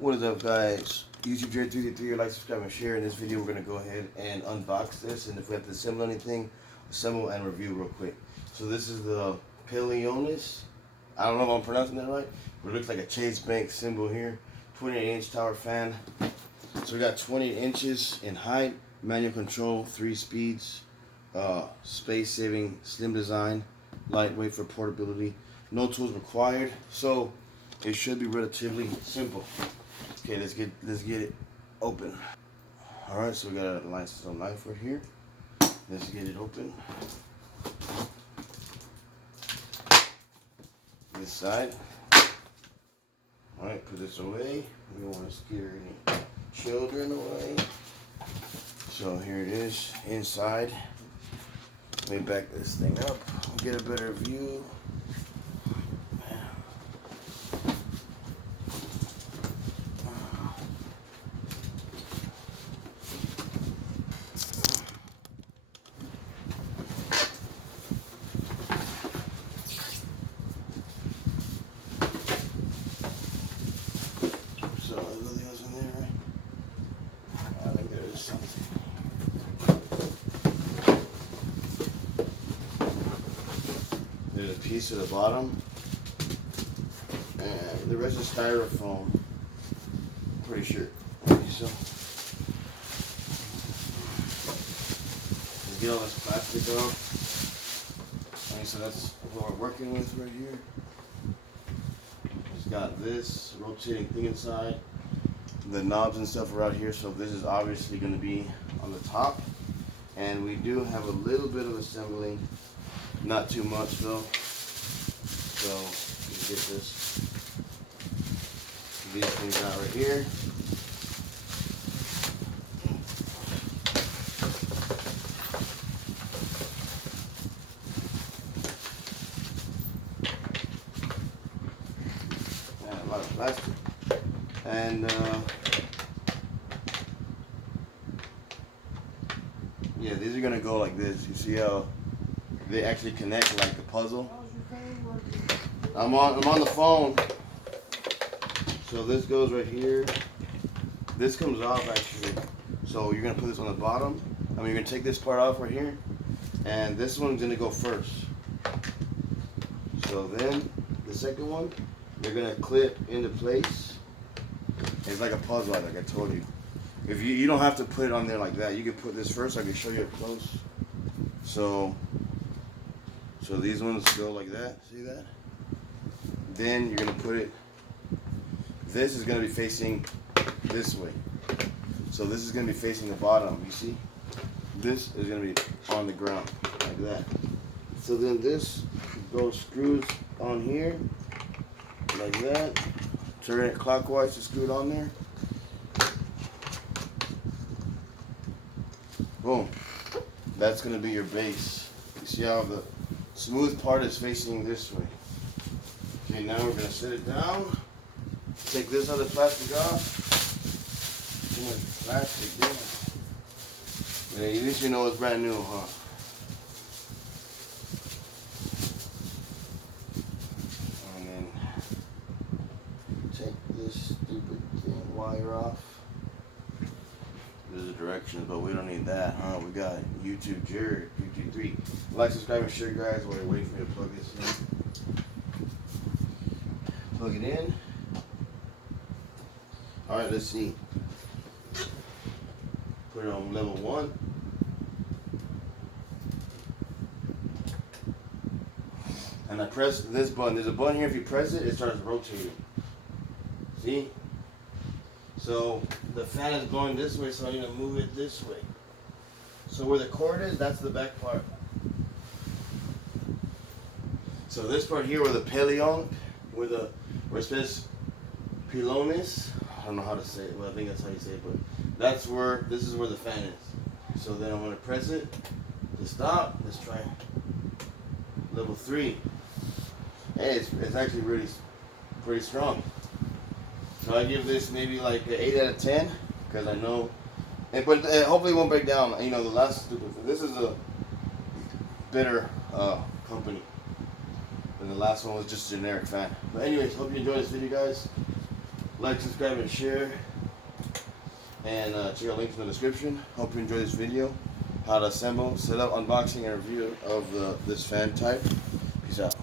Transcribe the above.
What is up, guys? YouTube Jerry 333, like, subscribe, and share. In this video, we're gonna go ahead and unbox this, and if we have to assemble anything, assemble and review real quick. So this is the Pelonis. I don't know if I'm pronouncing that right, but it looks like a Chase Bank symbol here. 28-inch tower fan. So we got 20 inches in height, manual control, 3 speeds, space-saving, slim design, lightweight for portability. No tools required. So it should be relatively simple. Okay, let's get it open. All right, so we got a nice little knife right here. Let's get it open. This side. All right, put this away. We don't want to scare any children away. So here it is inside. Let me back this thing up. Get a better view. So nothing else in there, right? I think there is something. There's a piece at the bottom, and the rest is styrofoam. Pretty sure. So let's get all this plastic off. Okay, so that's what we're working with right here. It's got this rotating thing inside. The knobs and stuff are out here, so this is obviously going to be on the top. And we do have a little bit of assembling, not too much though. So you get these things out right here. And a lot of plastic. And yeah, these are gonna go like this. You see how they actually connect like the puzzle? I'm on the phone. So this goes right here. This comes off actually. So you're gonna put this on the bottom. I mean, you're gonna take this part off right here, and this one's gonna go first. So then the second one, you're gonna clip into place. It's like a puzzle, like I told you. If you don't have to put it on there like that. You can put this first. I can show you up close. So these ones go like that. See that? Then you're gonna put it. This is gonna be facing this way. So this is gonna be facing the bottom. You see? This is gonna be on the ground like that. So then this goes screws on here like that. Turn it clockwise to screw it on there. Boom. That's going to be your base. You see how the smooth part is facing this way. Okay, now we're going to set it down. Take this other plastic off. Too much plastic there. At least you know it's brand new, huh? Take this stupid thing wire off. There's the directions, but we don't need that, huh? We got YouTube Jerry 333. Like, subscribe, and share, guys, while you're waiting for me to plug this in. Plug it in. Alright, let's see. Put it on level 1. And I press this button. There's a button here. If you press it, it starts rotating. See? So the fan is going this way, so I'm going to move it this way. So where the cord is, that's the back part. So this part here where the where it says Pelonis, I don't know how to say it. Well, I think that's how you say it, but this is where the fan is. So then I'm going to press it to stop. Let's try level 3. Hey, it's actually really pretty strong. So I give this maybe like an 8 out of 10 because I know, but hopefully it won't break down. You know, the last stupid. This is a better company. And the last one was just a generic fan. But anyways, hope you enjoyed this video, guys. Like, subscribe, and share. And check out links in the description. Hope you enjoy this video. How to assemble, set up, unboxing, and review of this fan type. Peace out.